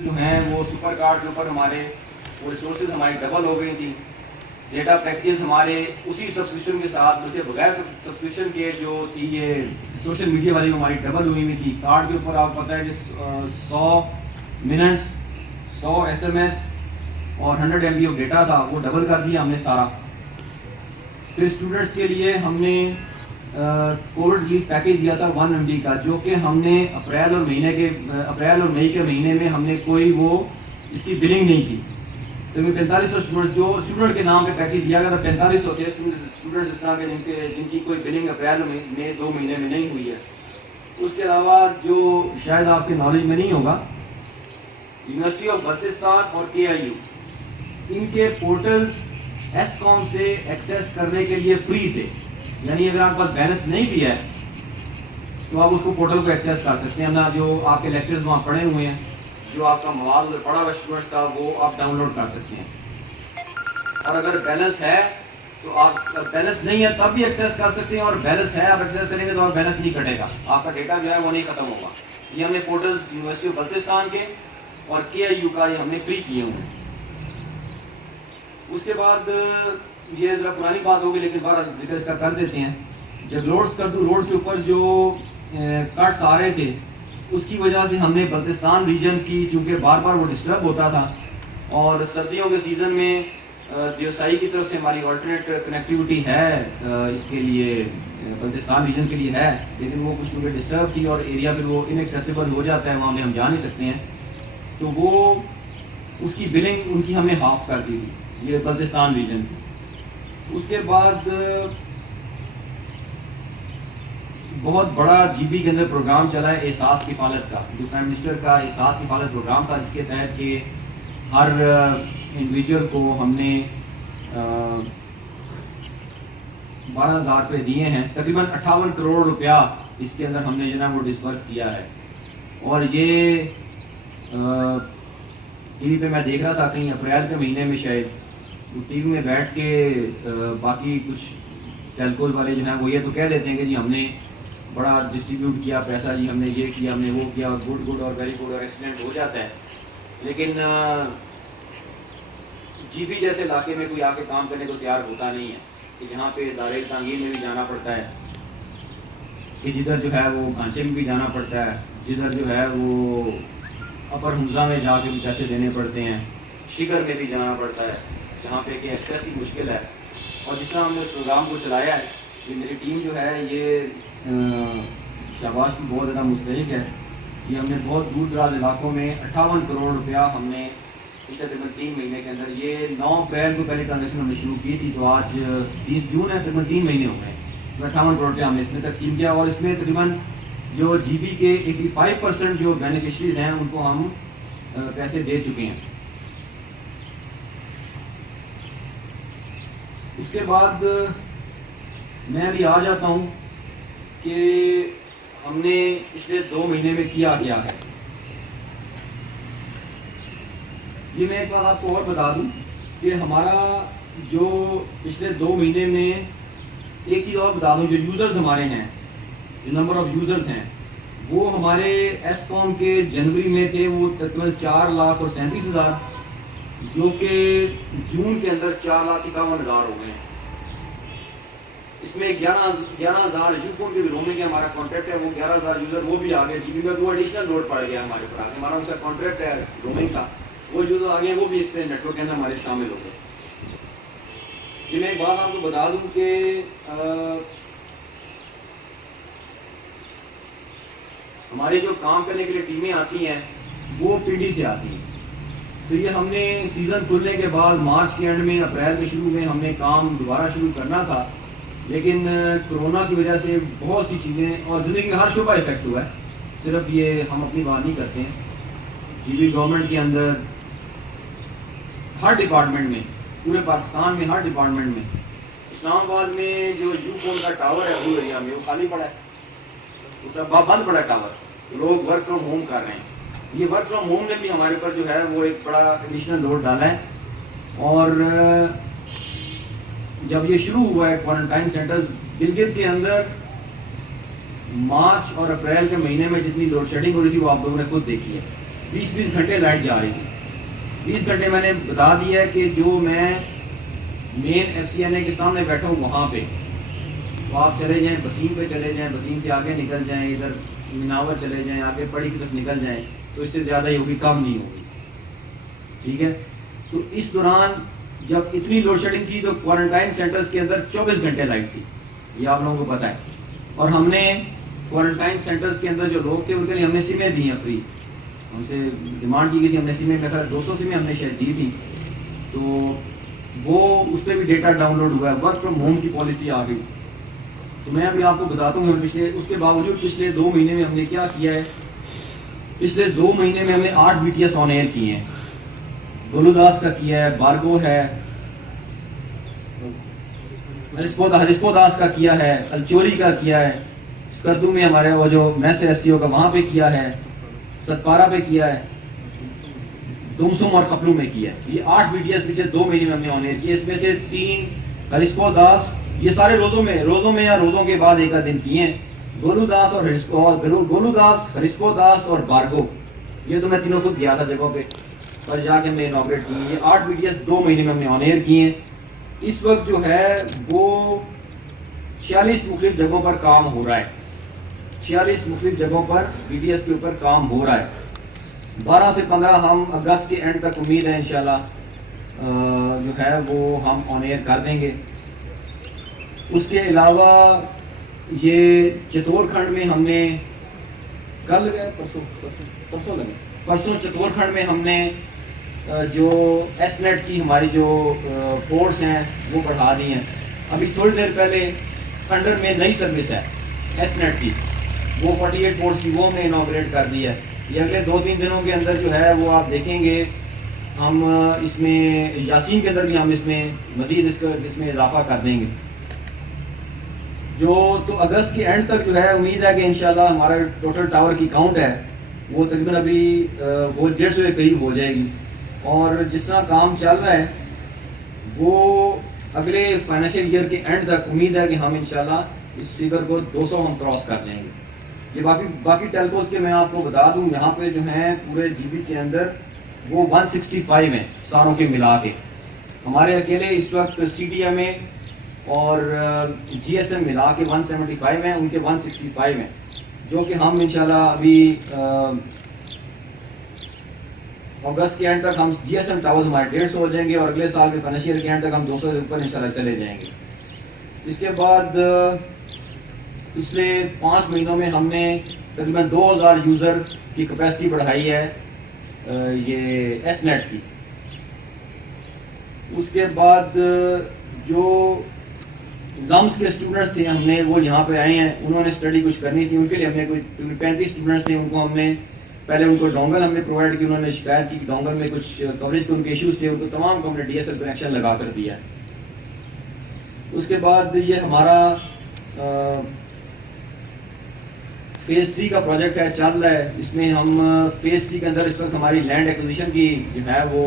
जो हैं वो सुपर कार्ड के ऊपर हमारे वो रिसोर्सेज हमारी डबल हो गई थी। डेटा पैकेजेस हमारे उसी सब्सक्रिप्शन के साथ बल्कि बगैर सब्सक्रिप्शन के जो थी ये सोशल मीडिया वाली हमारी डबल हुई थी। कार्ड के ऊपर आपको पता है कि 100 मिनट्स 100 SMS और 100 MB ऑफ डेटा था, वो डबल कर दिया हमने सारा। फिर स्टूडेंट्स के लिए हमने कोविड रिलीफ पैकेज दिया था 1 MB का, जो कि हमने अप्रैल और मई के महीने में हमने कोई वो इसकी बिलिंग नहीं की। तो 4500 स्टूडेंट जो स्टूडेंट के नाम पे पैकेज दिया गया था, 4500 थे स्टूडेंट्स इस तरह के जिनकी कोई बिलिंग अप्रैल में 2 महीने में नहीं हुई है। उसके अलावा जो शायद आपके नॉलेज में नहीं होगा, यूनिवर्सिटी ऑफ बल्तिस्तान और KIU इनके पोर्टल्स एसकॉम से एक्सेस करने के लिए फ्री थे। यानी अगर आपके पास बैलेंस नहीं भी है तो आप उसको पोर्टल को एक्सेस कर सकते हैं ना। जो आपके लेक्चर्स वहाँ पढ़े हुए हैं, जो आपका मवाद उधर पढ़ा हुआ स्टूडेंट्स का, वो आप डाउनलोड कर सकते हैं। और अगर बैलेंस है तो आप, बैलेंस नहीं है तब भी एक्सेस कर सकते हैं, और बैलेंस है आप एक्सेस करेंगे तो आप बैलेंस नहीं कटेगा, आपका डेटा जो है वो नहीं खत्म होगा। ये हमने पोर्टल्स यूनिवर्सिटी ऑफ बल्तिस्तान के और KIU का ये हमने फ्री किए हुए हैं। उसके बाद ये ज़रा पुरानी बात होगी लेकिन बार जिक्र इसका कर देते हैं। जब लोड्स कर दूँ रोड के ऊपर जो कट्स आ रहे थे, उसकी वजह से हमने बल्तिस्तान रीजन की, चूँकि बार बार वो डिस्टर्ब होता था, और सर्दियों के सीज़न में DSI की तरफ से हमारी ऑल्टरनेट कनेक्टिविटी है इसके लिए, बल्तिस्तान रीजन के लिए है, लेकिन वो कुछ क्योंकि डिस्टर्ब थी और एरिया फिर वो इनएक्सेसिबल हो जाता है, वहाँ पे हम जा नहीं सकते हैं, तो वो उसकी बिलिंग उनकी हमने हाफ कर दी थी, ये बल्तिस्तान रीजन की। उसके बाद बहुत बड़ा GB के अंदर प्रोग्राम चला है एहसास किफ़ालत का, जो प्राइम मिनिस्टर का एहसास किफ़ालत प्रोग्राम था, जिसके तहत कि हर इंडिविजुअल को हमने 12,000 रुपये दिए हैं। तकरीबन 58 करोड़ रुपया इसके अंदर हमने जो है वो डिस्बर्स किया है। और ये TV पे मैं देख रहा था कहीं अप्रैल के महीने में शायद, तो TV में बैठ के बाकी कुछ टेलकोज वाले जो हैं वो ये तो कह देते हैं कि जी हमने बड़ा डिस्ट्रीब्यूट किया पैसा, जी हमने ये किया, हमने वो किया, गुड और वेरी गुड और एक्सीलेंट हो जाता है। लेकिन GB जैसे इलाके में कोई आके काम करने को तैयार होता नहीं है, कि जहाँ पे दायरे तांगीर में भी जाना पड़ता है, कि जिधर जो है वो घांचे में भी जाना पड़ता है, जिधर जो है वो अपर हमजा में जाके भी पैसे देने पड़ते हैं, शिगर में भी जाना पड़ता है, जहाँ पे कि एक्सेस की मुश्किल है। और जिस तरह हमने इस प्रोग्राम को चलाया है, ये मेरी टीम जो है ये शाबाश की बहुत ज़्यादा मुस्तहिक है। ये हमने बहुत दूर दराज इलाकों में 58 करोड़ रुपया हमने पिछले तकरीबन 3 महीने के अंदर, ये 9 अप्रैल को पहले ट्रांजेक्शन हमने शुरू की थी, तो आज 30 जून है, तकरीबन 3 महीने हो गए, तो 58 करोड़ रुपया हमने इसमें तकसीम किया। और इसमें तकरीबन जो GB के 85% जो बेनिफिशरीज हैं उनको हम पैसे दे चुके हैं। उसके बाद मैं अभी आ जाता हूँ कि हमने पिछले 2 महीने में किया क्या है। ये मैं एक बात आपको और बता दूँ कि हमारा जो पिछले 2 महीने में, एक चीज़ और बता दूँ, जो यूज़र्स हमारे हैं, जो नंबर ऑफ़ यूज़र्स हैं, वो हमारे एसकॉम के जनवरी में थे वो तकरीबन 4,37,000, जो कि जून के अंदर 4,51,000 हो गए हैं। इसमें 11,000 यूफोन के भी रोमिंग के हमारा कॉन्ट्रैक्ट है, वो 11,000 यूज़र वो भी आ गए। GB में वो एडिशनल लोड पड़ गया हमारे ऊपर, हमारा उनका कॉन्ट्रैक्ट है रोमिंग का, वो यूज़र आ गए, वो भी इस पर नेटवर्क के अंदर हमारे शामिल हो गए। ये मैं एक बात आपको बता दूँ कि हमारे जो काम करने के लिए टीमें आती हैं वो PD से आती हैं। तो ये हमने सीज़न खुलने के बाद मार्च के एंड में, अप्रैल के शुरू में हमने काम दोबारा शुरू करना था, लेकिन कोरोना की वजह से बहुत सी चीज़ें और ज़िंदगी का हर शोबा इफ़ेक्ट हुआ है। सिर्फ ये हम अपनी बात नहीं करते हैं, GB गवर्नमेंट के अंदर हर डिपार्टमेंट में, पूरे पाकिस्तान में हर डिपार्टमेंट में, इस्लामाबाद में जो यूफोन का टावर है वो एरिया में वो खाली पड़ा है, बंद पड़ा टावर, लोग वर्क फ्रॉम होम कर रहे हैं। ये वर्क फ्रॉम होम ने भी हमारे ऊपर जो है वो एक बड़ा एडिशनल लोड डाला है। और जब ये शुरू हुआ है क्वारंटाइन सेंटर्स गिलगित के अंदर, मार्च और अप्रैल के महीने में जितनी लोड शेडिंग हो रही थी वो आप लोगों ने खुद देखी है। 20-20 घंटे लाइट जा रही थी। 20 घंटे मैंने बता दिया कि जो मैं मेन FCNA के सामने बैठा हूँ वहाँ पे, तो आप चले जाएँ बसीम पे, चले जाएँ बसीम से आगे निकल जाएँ, इधर मिनावर चले जाएँ, आगे पड़ी की तरफ निकल जाएँ, तो इससे ज़्यादा ही होगी, कम नहीं होगी। ठीक है, तो इस दौरान जब इतनी लोड शेडिंग थी तो क्वारंटाइन सेंटर्स के अंदर 24 घंटे लाइट थी, ये आप लोगों को पता है। और हमने क्वारंटाइन सेंटर्स के अंदर जो लोग थे उनके लिए हमने सिमें दी हैं फ्री, हमसे डिमांड की गई थी, हमने सिमें में 200 सिमें हमने शायद दी थी, तो वो उस पर भी डेटा डाउनलोड हुआ है, वर्क फ्रॉम होम की पॉलिसी आ गई। तो मैं अभी आपको बताता हूँ पिछले, उसके बावजूद पिछले 2 महीने में हमने क्या किया है। पिछले 2 महीने में हमने 8 BTS ऑन एयर किए हैं। गोलूदास का किया है, बारगो है, हरिस्को दास का किया है, अलचोरी का किया है, स्कर्दू में हमारे वो जो मैस SCO का वहाँ पे किया है, सतपारा पे किया है, दुमसुम और खपलू में किया है। ये 8 BTS पिछले 2 महीने में हमने ऑन एयर किए। इसमें से 3 हरिस्को दास, ये सारे रोज़ों में या रोज़ों के बाद एक दिन किए हैं। गोलूदास और गोलूदास, हरिस्को दास और बारगो, ये तो मैं तीनों खुद गया था जगहों पे और जाके हमने इनॉग्रेट की। ये 8 BTS 2 महीने में हमने ऑन एयर किए हैं। इस वक्त जो है वो 46 मुख्तलिफ जगहों पर काम हो रहा है, 46 मुख्तलिफ जगहों पर BTS के ऊपर काम हो रहा है। 12 से 15 हम अगस्त के एंड तक उम्मीद है इंशाल्लाह जो है वो हम ऑन एयर कर देंगे। उसके अलावा ये चित्तौड़खंड में हमने कल लगे, परसों चित्तौड़खंड में हमने जो SNET की हमारी जो पोर्ट्स हैं वो बढ़ा दी हैं। अभी थोड़ी देर पहले खंडर में नई सर्विस है SNET की, वो 48 पोर्ट्स की, वो हमने इनॉग्रेट कर दी है। ये अगले 2-3 दिनों के अंदर जो है वो आप देखेंगे। हम इसमें यासीन के अंदर भी हम इसमें मज़ीद इसमें इजाफा कर देंगे जो, तो अगस्त के एंड तक जो है उम्मीद है कि इंशाल्लाह हमारा टोटल टावर की काउंट है वो तकरीबन अभी वो 150 के करीब हो जाएगी। और जिस तरह काम चल रहा है वो अगले फाइनेंशियल ईयर के एंड तक उम्मीद है कि हम इंशाल्लाह इस फिगर को 200 हम क्रॉस कर जाएंगे। ये बाकी टेलकोस के मैं आपको बता दूं, यहाँ पे जो हैं पूरे GB के अंदर वो 165 हैं सारों के मिला के। हमारे अकेले इस वक्त CDMA और GSM मिला के 175 हैं, उनके 165 हैं, जो कि हम इंशाल्लाह अभी अगस्त के एंड तक हम GSM टावर्स हमारे 150 हो जाएंगे और अगले साल के फाइनेंशियल के एंड तक हम 200 के ऊपर इंशाल्लाह चले जाएंगे। इसके बाद पिछले 5 महीनों में हमने तकरीबन 2000 यूज़र की कैपेसिटी बढ़ाई है ये SNET की। उसके बाद जो लम्स के स्टूडेंट्स थे हमने वो यहाँ पे आए हैं, उन्होंने स्टडी कुछ करनी थी, उनके लिए हमने कोई 35 स्टूडेंट्स थे, उनको हमने पहले उनको डोंगल हमने प्रोवाइड की। उन्होंने शिकायत की कि डोंगल में कुछ कवरेज के उनके इश्यूज थे, उनको तमाम को हमने DSL कनेक्शन लगा कर दिया है। उसके बाद ये हमारा फेज़ 3 का प्रोजेक्ट है, चल रहा है। इसमें हम फेज़ 3 के अंदर इस वक्त हमारी लैंड एक्विजिशन की जो है वो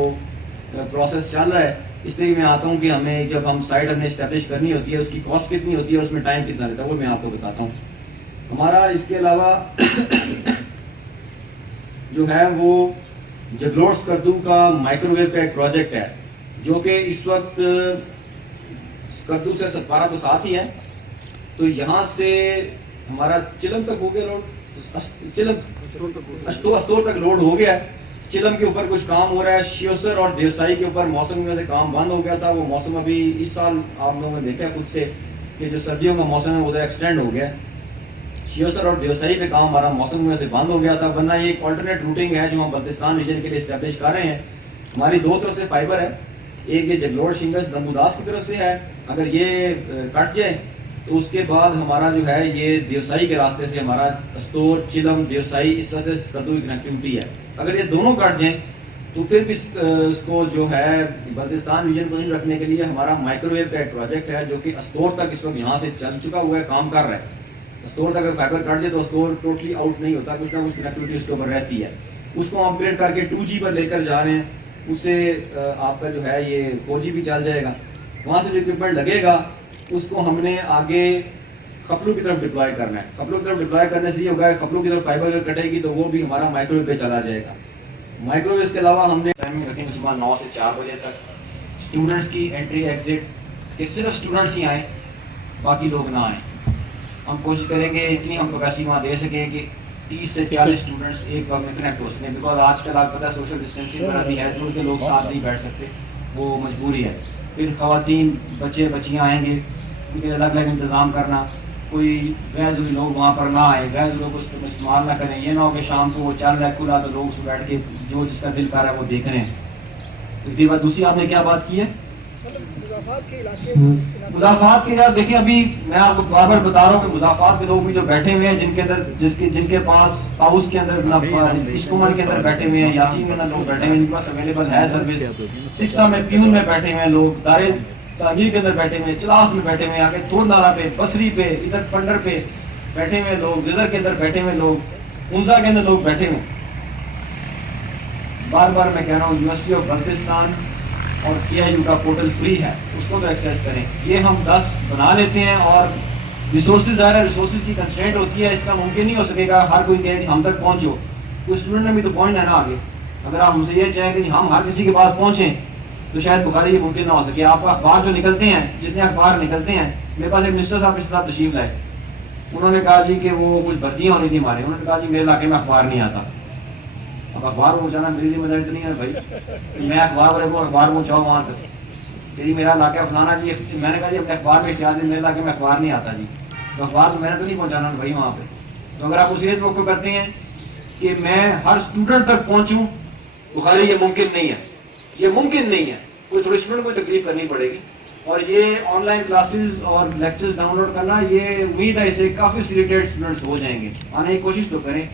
प्रोसेस चल रहा है। इस पर मैं आता हूँ कि हमें जब हम साइट हमने इस्टेब्लिश करनी होती है उसकी कॉस्ट कितनी होती है और उसमें टाइम कितना लगता है, वो मैं आपको बताता हूँ। हमारा इसके अलावा जो है वो जगलोर स्कर्दू का माइक्रोवेव का एक प्रोजेक्ट है जो कि इस वक्त स्कर्दू से सतपारा तो साथ ही है, तो यहाँ से हमारा चिलम तक हो गया लोड, चिलम अस्तोर तक लोड हो गया है। चिलम के ऊपर कुछ काम हो रहा है। शियोसर और देवसाई के ऊपर मौसम में से काम बंद हो गया था, वो मौसम अभी इस साल आप लोगों ने देखा खुद से कि जो सर्दियों का मौसम है वो एक्सटेंड हो गया। शियोसर और देवसाई पे काम हमारा मौसम में से बंद हो गया था, वरना ये एक ऑल्टरनेट रूटिंग है जो हम बल्तिस्तान रीजन के लिए इस्टेब्लिश कर रहे हैं। हमारी 2 तरफ से फाइबर है, एक ये जगलोर शिंगस दम्बुदास की तरफ से है, अगर ये कट जाए तो उसके बाद हमारा जो है ये देवसाई के रास्ते से हमारा अस्तोर चिलम देवसाई इस तरह से स्कर्दू की कनेक्टिविटी है। अगर ये दोनों कट जाएँ तो फिर भी इसको जो है बल्तिस्तान रीजन को इन रखने के लिए हमारा माइक्रोवेव का एक प्रोजेक्ट है जो कि अस्तोर तक इस वक्त यहाँ से चल चुका हुआ है, काम कर रहा है। अस्तोर तक अगर फाइबर कट जाए तो अस्तोर टोटली आउट नहीं होता, कुछ ना कुछ कनेक्टिविटी उसके ऊपर रहती है। उसको अपग्रेड करके 2G पर लेकर जा रहे हैं, उससे आपका जो है ये 4G भी चल जाएगा। वहाँ से जो इक्विपमेंट लगेगा उसको हमने आगे खपलू की तरफ डिप्लॉय करना है। खपलू की तरफ डिप्लॉय करने से ये होगा खपलू की तरफ फाइबर कटेगी तो वो भी हमारा माइक्रोवेव पे चला जाएगा। माइक्रोवेव के अलावा हमने टाइमिंग रखेंगे सुबह 9 से 4 बजे तक। स्टूडेंट्स की एंट्री एग्जिट कि सिर्फ स्टूडेंट्स ही आएँ, बाकी लोग ना आएँ। हम कोशिश करेंगे इतनी हम कैपेसिटी वहाँ दे सकें कि 30 से 40 स्टूडेंट्स एक वक्त में कनेक्ट हो सकें, बिकॉज आजकल आपको पता है सोशल डिस्टेंसिंग वगैरह भी है, जुड़ के लोग साथ नहीं बैठ सकते, वो मजबूरी है। फिर ख़वातीन बच्चे बच्चियाँ आएँगे, उनके अलग अलग इंतज़ाम करना, कोई गैर ज़रूरी लोग वहाँ पर ना आए, गैर ज़रूरी लोग उसको इस्तेमाल ना करें। ये ना हो कि शाम को वो चल रहा है खुला तो लोग उसको बैठ के जो जिसका दिल कर रहा है वो देख रहे हैं। इसके बाद दूसरी आपने क्या बात की है, मुज़ाफ़ात के यार देखिए, अभी मैं आपको बार बार बता रहा हूँ कि मुज़ाफ़ात के लोग भी जो बैठे हुए हैं, जिनके अंदर जिनके पास हाउस के अंदर इश्कुमान के अंदर बैठे हुए हैं, यासीन के अंदर लोग बैठे हुए हैं, जिनके पास अवेलेबल है सर्विस, शिक्षा में प्यून में बैठे हुए हैं लोग, दारे तामीर के अंदर बैठे हुए हैं, चलास में बैठे हुए हैं, आगे थोड़ नारा पे, बसरी पे, इधर पंडर पे बैठे हुए लोग, विजर के अंदर बैठे हुए लोग, उनसा के अंदर लोग बैठे हुए। बार बार मैं कह रहा हूँ यूनिवर्सिटी ऑफ बल्तिस्तान और KIU का पोर्टल फ्री है, उसको तो एक्सेस करें। ये हम 10 बना लेते हैं और रिसोर्सेज आ रहा है, रिसोर्सेज की कंस्ट्रेंट होती है, इसका मुमकिन नहीं हो सकेगा हर कोई कहे हम तक पहुँचो, तो स्टूडेंट में भी तो पॉइंट है ना आगे। अगर आप हमसे ये चाहें कि हम हर किसी के पास पहुँचें तो शायद बुखारी ये मुमकिन ना हो सके। आपका अखबार जो निकलते हैं, जितने अखबार निकलते हैं, मेरे पास एक मिनिस्टर साहब के साथ तशरीफ लाए, उन्होंने कहा जी कि वो कुछ भर्तियाँ होनी थी हमारे, उन्होंने कहा जी मेरे इलाके में अखबार नहीं आता। अब अखबार पहुँचाना मेरी जिम्मेदारी तो नहीं है भाई कि मैं अखबार वाले को अखबार पहुँचाऊँ वहाँ तक कि जी मेरा इलाका फलाना जी। मैंने कहा जी अपने अखबार में इख्तियार दे, मेरे इलाके में अखबार नहीं आता जी, तो अखबार तो मैंने तो नहीं पहुँचाना भाई वहाँ पे। तो अगर आप उस एज को करते हैं कि मैं हर स्टूडेंट तक पहुँचूँ, बुखारी ये मुमकिन नहीं है, ये मुमकिन नहीं है। कोई थोड़ी स्टूडेंट को तकलीफ करनी पड़ेगी। और ये ऑनलाइन क्लासेस और लेक्चर्स डाउनलोड करना, ये उम्मीद है इससे काफ़ी सिलेक्टेड स्टूडेंट्स हो जाएंगे। आने की कोशिश तो करें,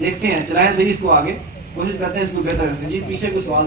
देखते हैं, चलाएं सही इसको आगे, कोशिश करते हैं इसको बेहतर करें। जी पीछे कुछ सवाल